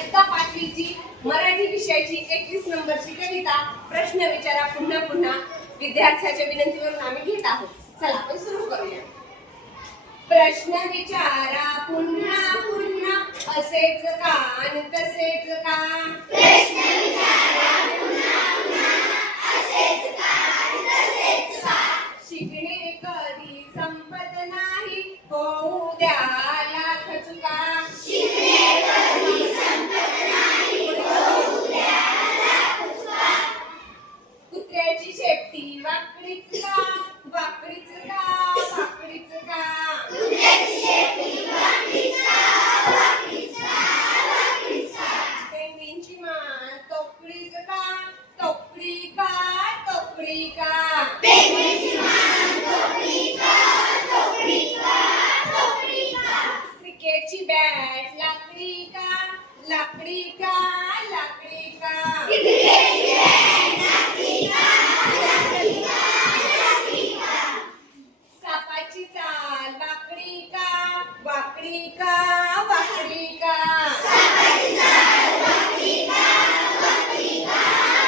इयत्ता 5वीची मराठी विषयाची 21 नंबरची कविता प्रश्न विचारा पुन्हा पुन्हा विद्यार्थ्याच्या विनंतीवरून आम्ही घेत आहोत. चला आपण सुरू करूया. प्रश्न विचारा पुन्हा पुन्हा असेच का आणि तसेच का. प्रश्न विचारा पुन्हा पुन्हा असेच का आणि तसेच का. शिकणे कधी संपत नाही होऊ द्या लाख चुका. शिकणे कधी संपत नाही होऊ द्या लाख चुका. कुत्र्याची शेपटी वाकडीच का वाकडीच का वाकडीच का. कुत्र्याची शेपटी वाकडीच का वाकडीच का वाकडीच का. पेंगुइनची मान तोकडीच का तोकडी का तोकडी का. पेंगुइनची मान तोकडी का तोकडी का तोकडी का. क्रिकेटची बॅट लाकडी का लाकडी का लाकडी का. क्रिकेटची बॅट लाकडी का लाकडी का लाकडी का. सापाची चाल वाकडी का वाकडी का वाकडी का. सापाची चाल वाकडी का वाकडी का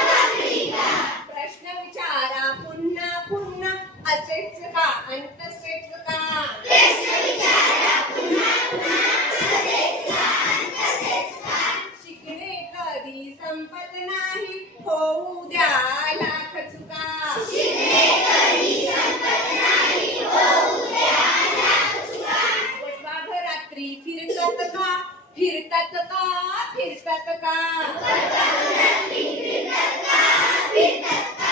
वाकडी का. प्रश्न विचारा पुन्हा पुन्हा असेच का आणि तसेच का. प्रश्न विचारा पुन्हा पुन्हा असेच का आणि तसेच का. शिकणे कधी संपत नाही होऊ द्या लाख चुका. शिकणे कधी संपत नाही होऊ द्या लाख चुका. वटवाघ रात्री फिरतात का फिरतात का फिरतात का. रात्री फिरतात का फिरतात का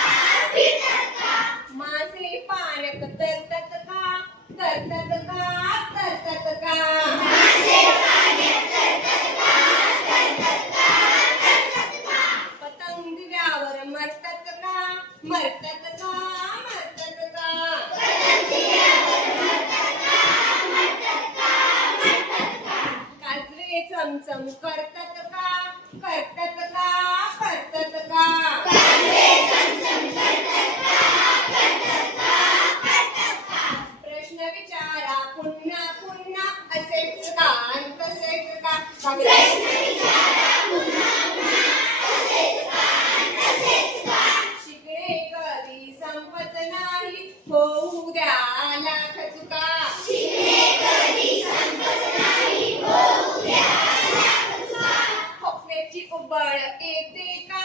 फिरतात का. मासे पाण्यात तरतात का तरतात का तरतात का. मासे पाण्यात तरतात का तरतात का तरतात का. पतंग दिव्यावर मरतात का मरतात का मरतात का. पतंगियावर मरतात का मरतात का मरतात का. काजवे चमचम करतात का करतात का करतात का. काजवे चमचम करतात का करतात का करतात का. प्रश्न विचारा पुन्हा पुन्हा असेच का आणि तसेच का. प्रश्न विचारा पुन्हा पुन्हा असेच का आणि तसेच का. शिकणे कधी संपत नाही होऊ द्या लाख चुका. शिकणे कधी संपत नाही होऊ द्या लाख चुका. खोकल्याची उबळ येते का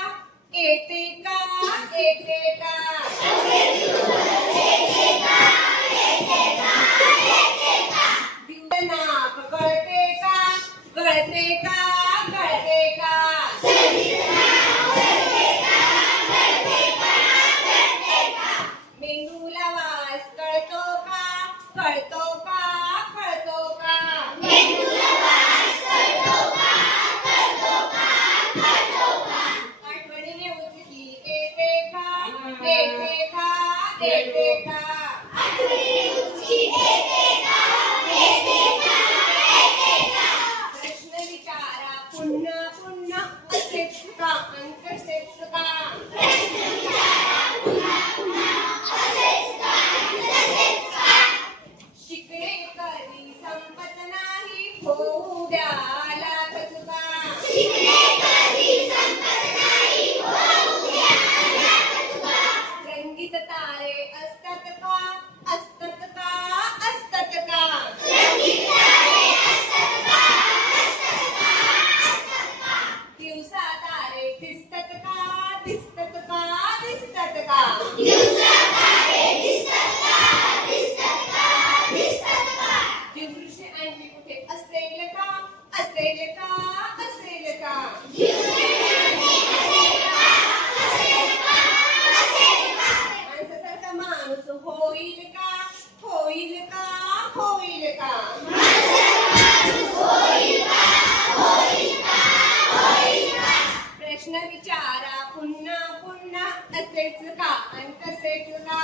येते का येते का. येते का येते का येते का. नाक गळते का गळते का गळते का. मेंदूला वास कळतो का कळतो का कळतो का. मेंदूला वास कळतो का कळतो का कळतो का. आठवणीने उचली येते का येते का येते का. आठवणी उचली येते का येते का येते का. प्रश्न विचारा पुन्हा पुन्हा असेच का आणि तसेच का. प्रश्न विचारा पुन्हा पुन्हा असेच का तसेच का. शिकणे कधी संपत नाही होऊ द्या लाख चुका. शिकणे कधी संपत नाही होऊ द्या लाख चुका. रंगीत तारे असतात का असतात का असतात का. रंगीत तारे असतात का असतात का असतात का. दिवसा तारे दिसतात का दिसतात का दिसतात का. दिवसा तारे दिसतात का दिसतात का दिसतात का. दिवशी आणखी कुठे असेल का असेल का असेल का. माणसासारखा माणूस होईल का होईल का होईल का. प्रश्न विचारा पुन्हा पुन्हा असेच का आणि तसेच का.